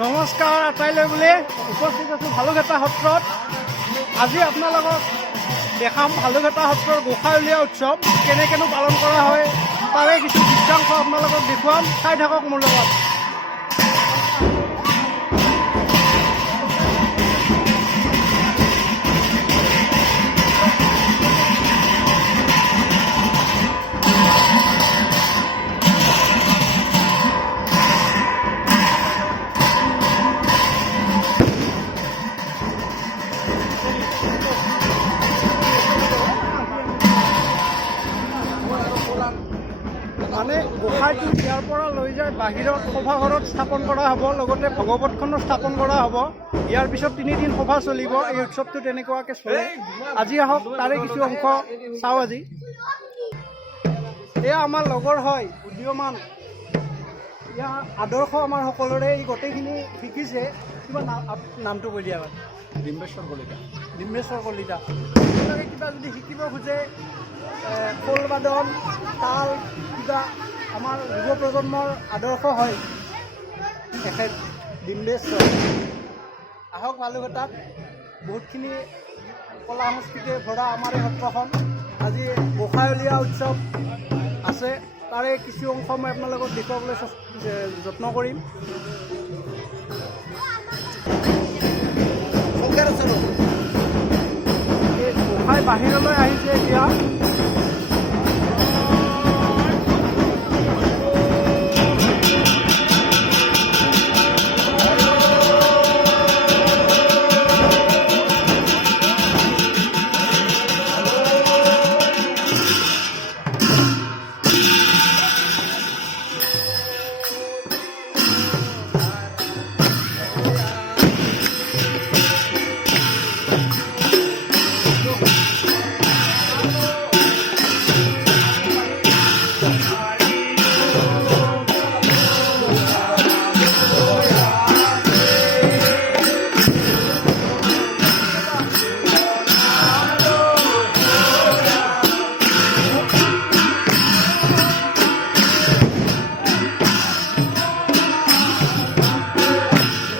নমস্কাৰ আটাইলৈ বুলি উপস্থিত আছোঁ ভালুকহেতা সত্ৰত। আজি আপোনালোকক দেখাম ভালুকহেতা সত্ৰৰ গোঁসাই উলিওৱা উৎসৱ কেনেকৈনো পালন কৰা হয়, তাৰে কিছু দৃশ্যাংশ আপোনালোকক দেখুৱাম। চাই থাকক মোৰ লগত। মানে গোঁসাইটো ইয়াৰ পৰা লৈ যায় বাহিৰত সভাঘৰত স্থাপন কৰা হ'ব, লগতে ভগৱতখনো স্থাপন কৰা হ'ব। ইয়াৰ পিছত 3 দিন সভা চলিব। এই উৎসৱটো তেনেকুৱাকৈ চলে। আজি আহক তাৰে কিছু অংশ চাওঁ। আজি এয়া আমাৰ লগৰ হয় উদীয়মান, ইয়াৰ আদৰ্শ আমাৰ সকলোৰে। এই গোটেইখিনি শিকিছে। কিবা নামটো কৈ দিয়া হয়? ডিম্বেশ্বৰ কলিতা। ডিম্বেশ্বৰ কলিতা। আপোনালোকে কিবা যদি শিকিব খোজে, খোল বাদন, তাল, কিবা আমাৰ যুৱ প্ৰজন্মৰ আদৰ্শ হয় তেখেত ডিম্বেশ্বৰ। আহক ভালুকহেতাত বহুতখিনি কলা সংস্কৃতিৰে ভৰা আমাৰ এই সত্ৰখন। আজি গোঁসাই উলিওৱা উৎসৱ আছে, তাৰে কিছু অংশ মই আপোনালোকক দেখুৱাবলৈ যত্ন কৰিম। এই গোঁসাই বাহিৰলৈ আহিছে এতিয়া।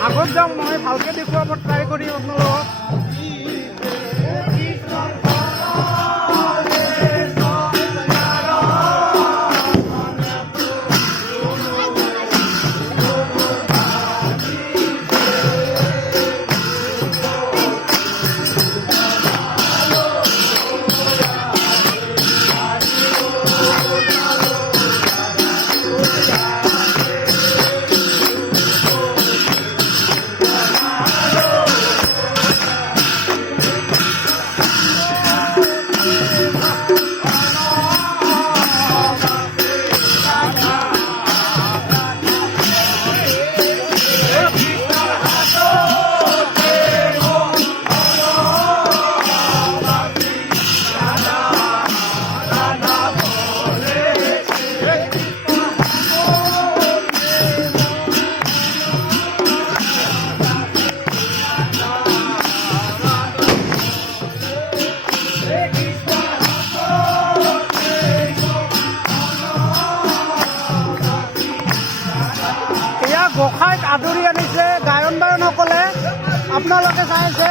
আগত যাম, মই ভালকৈ দেখুৱাব ট্ৰাই কৰিম আপোনালোকক। গোঁসাইক আদৰি আনিছে গায়ন বায়নসকলে, আপোনালোকে চাইছে।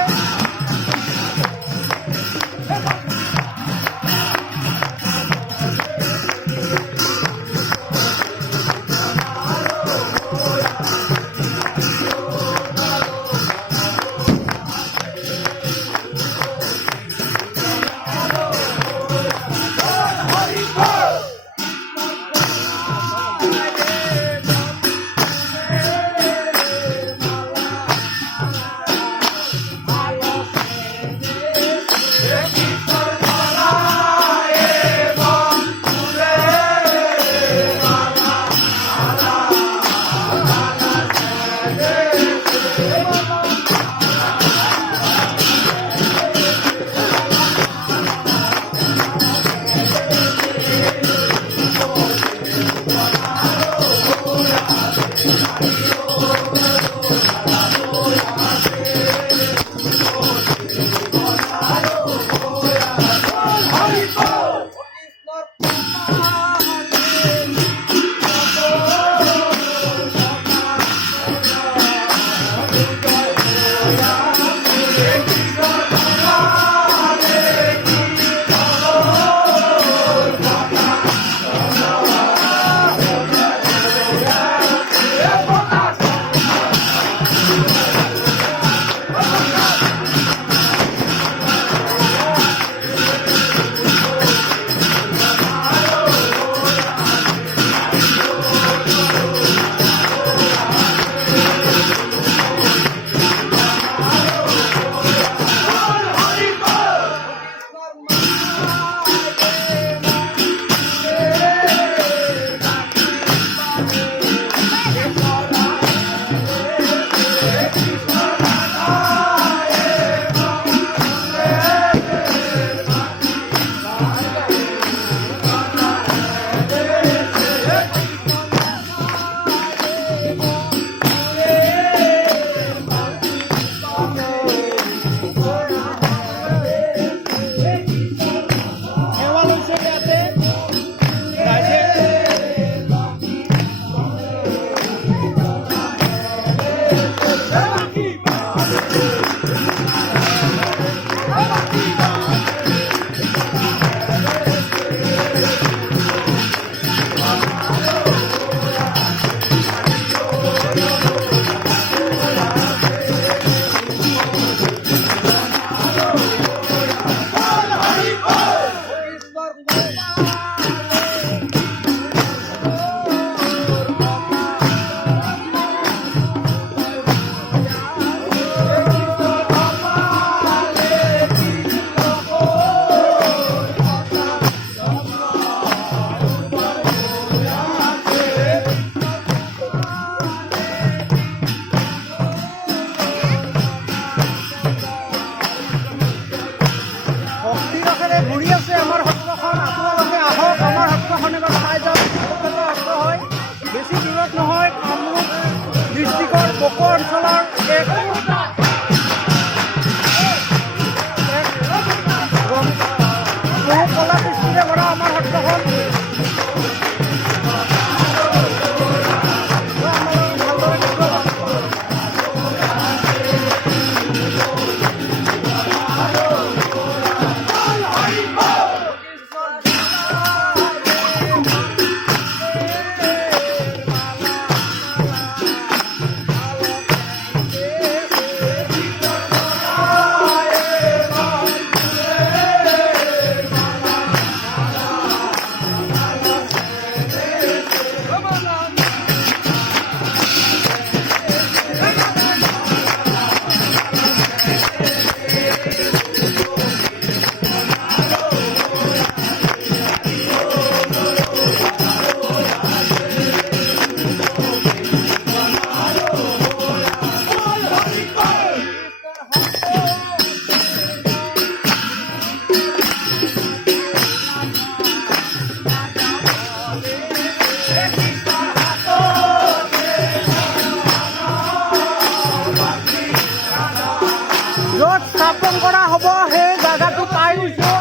স্থাপন কৰা হ'ব সেই জেগাটো পাই গৈছোঁ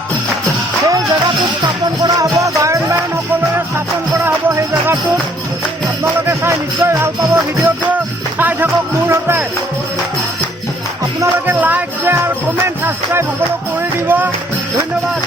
সেই জেগাটোত স্থাপন কৰা হ'ব গায়ন স্থাপন কৰা হ'ব সেই জেগাটোত আপোনালোকে চাই নিশ্চয় ভাল পাব ভিডিঅ'টো চাই থাকক মোৰ সৈতে আপোনালোকে লাইক শ্বেয়াৰ কমেণ্ট ছাবস্ক্ৰাইব সকলো কৰি দিব ধন্যবাদ